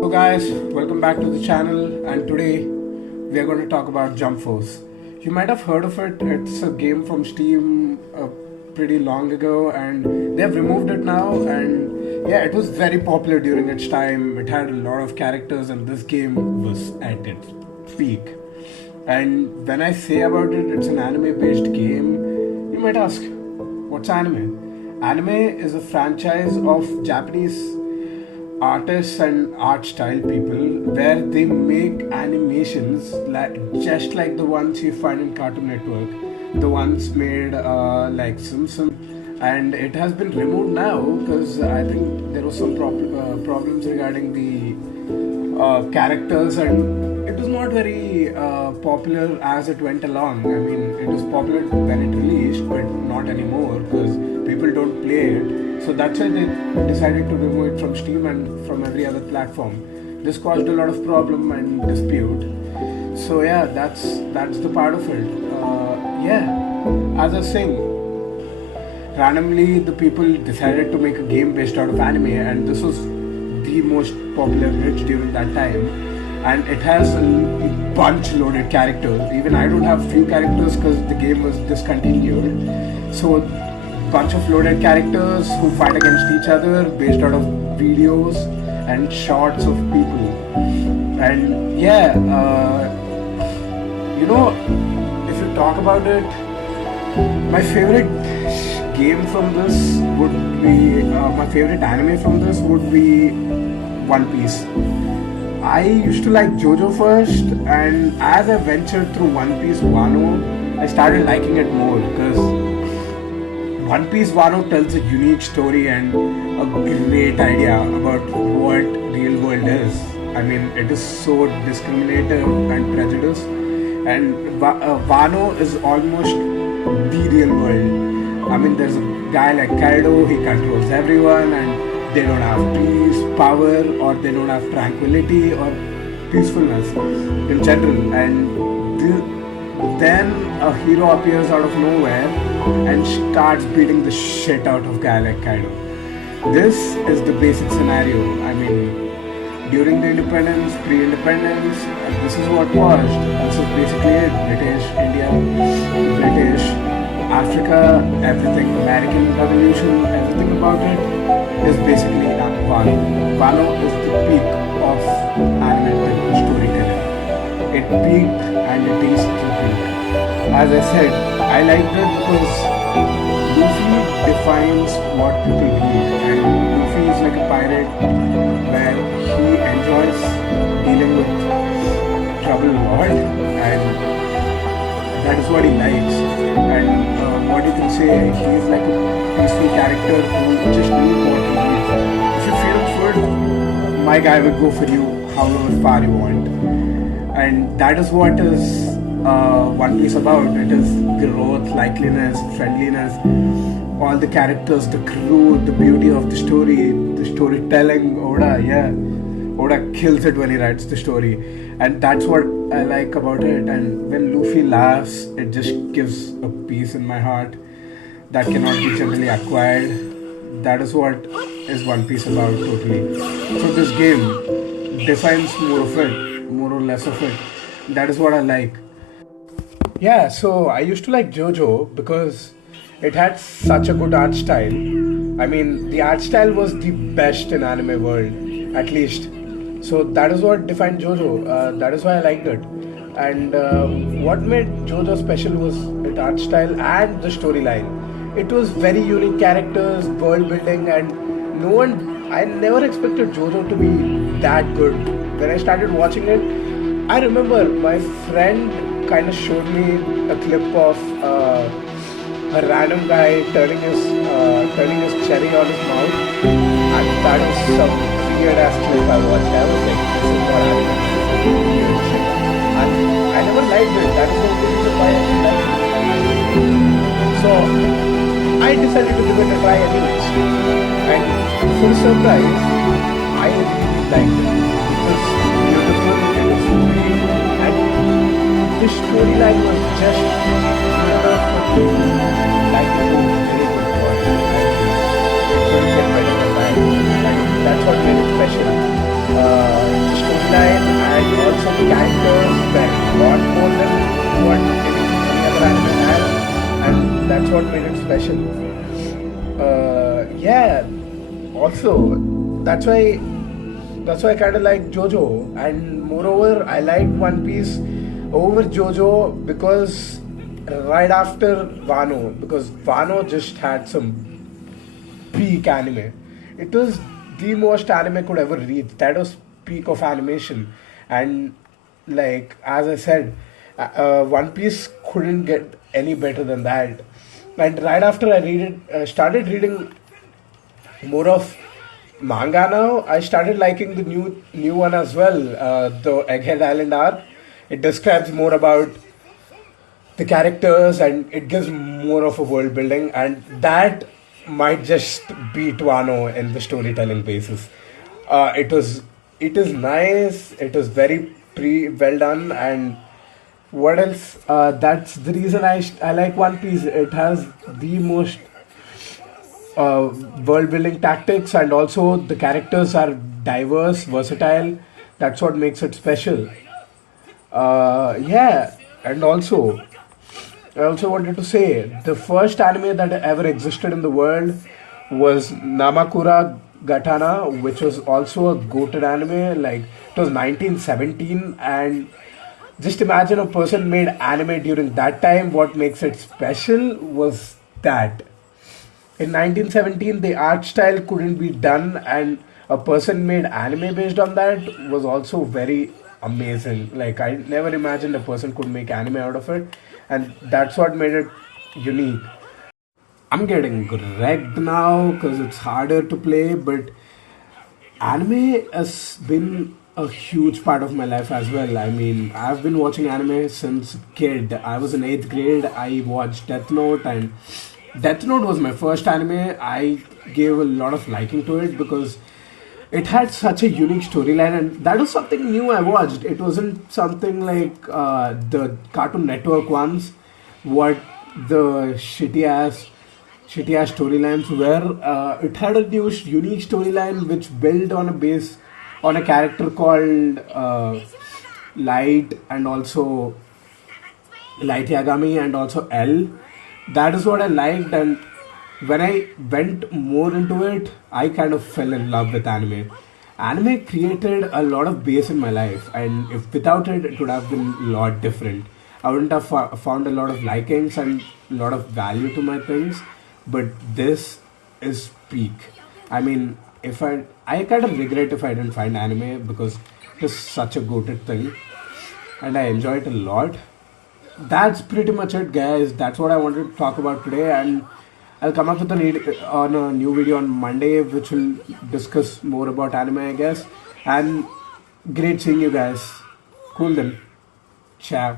So guys, welcome back to the channel, and today we are going to talk about Jump Force. You might have heard of it. It's a game from Steam pretty long ago, and they have removed it now. And yeah, it was very popular during its time. It had a lot of characters, and this game was at its peak. And when I say about it, it's an anime-based game. You might ask, what's anime? Anime is a franchise of Japanese artists and art style people where they make animations just like the ones you find in Cartoon Network, the ones made like Simpson, and it has been removed now because I think there was some problems regarding the characters, and it was not very popular as it went along. I mean, it was popular when it released, but not anymore because people don't play it. So that's why they decided to remove it from Steam and from every other platform. This caused a lot of problem and dispute. So yeah, that's the part of it. As I was saying, randomly the people decided to make a game based out of anime, and this was the most popular hit during that time. And it has a bunch loaded characters. Even I don't have few characters because the game was discontinued. So bunch of loaded characters who fight against each other based out of videos and shots of people. And yeah, if you talk about it, my favorite game from this would be my favorite anime from this would be One Piece. I used to like JoJo first, and as I ventured through One Piece Wano, I started liking it more because One Piece Wano tells a unique story and a great idea about what real world is. I mean, it is so discriminative and prejudiced, and Wano is almost the real world. I mean, there's a guy like Kaido, he controls everyone, and they don't have peace, power, or they don't have tranquility or peacefulness in general. And then a hero appears out of nowhere and starts beating the shit out of guy like Kaido. This is the basic scenario. I mean, during the independence, pre-independence, this is what was. This is basically it. British, India, British, Africa, everything, American Revolution, everything about it is basically Wano. Wano is the peak of animated storytelling. It peaked and it is the peak. As I said, I liked it because Luffy defines what people need, and Luffy is like a pirate where he enjoys dealing with trouble a lot, and that is what he likes. And what you can say, he is like a peaceful character who just needs what he needs. If you feel food, my guy will go for you however far you want, and that is what is One Piece about. It is growth, likeliness, friendliness, all the characters, the crew, the beauty of the story, the storytelling. Oda kills it when he writes the story, and that's what I like about it. And when Luffy laughs, it just gives a peace in my heart that cannot be generally acquired. That is what is One Piece about totally. So this game defines more of it, more or less of it. That is what I like. Yeah, so I used to like JoJo because it had such a good art style. I mean, the art style was the best in anime world, at least. So that is what defined JoJo. That is why I liked it. And what made JoJo special was its art style and the storyline. It was very unique characters, world building, and I never expected JoJo to be that good. When I started watching it, I remember my friend kind of showed me a clip of a random guy turning his cherry on his mouth, and that was some weird ass clip I watched. I was like, this is what happened. Weird shit. And I never liked it. That is the only reason why I didn't like it. So I decided to give it a try anyways. And for a surprise, I really liked it. It was beautiful, it was moving, and the storyline was just enough for me. Like it was very good for it. It couldn't get better than that. And that's what made it special. what made it special. Yeah. Also, that's why I kind of like JoJo, and moreover, I liked One Piece over JoJo because right after Wano, because Wano just had some peak anime. It was the most anime could ever reach. That was peak of animation, and like as I said, One Piece couldn't get any better than that. And right after I started reading more of manga now. I started liking the new one as well, the Egghead Island arc. It describes more about the characters and it gives more of a world building, and that might just beat Wano in the storytelling basis. It is nice. It is very well done, and what else? That's the reason I like One Piece. It has the most world building tactics, and also the characters are diverse, versatile. That's what makes it special. Yeah, and also, I also wanted to say the first anime that ever existed in the world was Namakura Gatana, which was also a goated anime. Like it was 1917, and just imagine a person made anime during that time. What makes it special was that in 1917 the art style couldn't be done, and a person made anime based on that was also very amazing. Like I never imagined a person could make anime out of it, and that's what made it unique. I'm getting wrecked now because it's harder to play, but anime has been a huge part of my life as well. I mean, I've been watching anime since kid. I was in 8th grade. I watched Death Note, and Death Note was my first anime. I gave a lot of liking to it because it had such a unique storyline, and that was something new I watched. It wasn't something like the Cartoon Network ones, what the shitty ass storylines were. It had a new unique storyline which built on a base on a character called Light, and also Light Yagami, and also L. That is what I liked, and when I went more into it, I kind of fell in love with anime. Anime created a lot of base in my life, and if without it, it would have been a lot different. I wouldn't have found a lot of likings and a lot of value to my things, but this is peak. I mean, if I kind of regret if I didn't find anime because it is such a goated thing, and I enjoy it a lot. That's pretty much it, guys. That's what I wanted to talk about today, and I'll come up with on a new video on Monday, which will discuss more about anime, I guess. And great seeing you guys. Cool then. Ciao.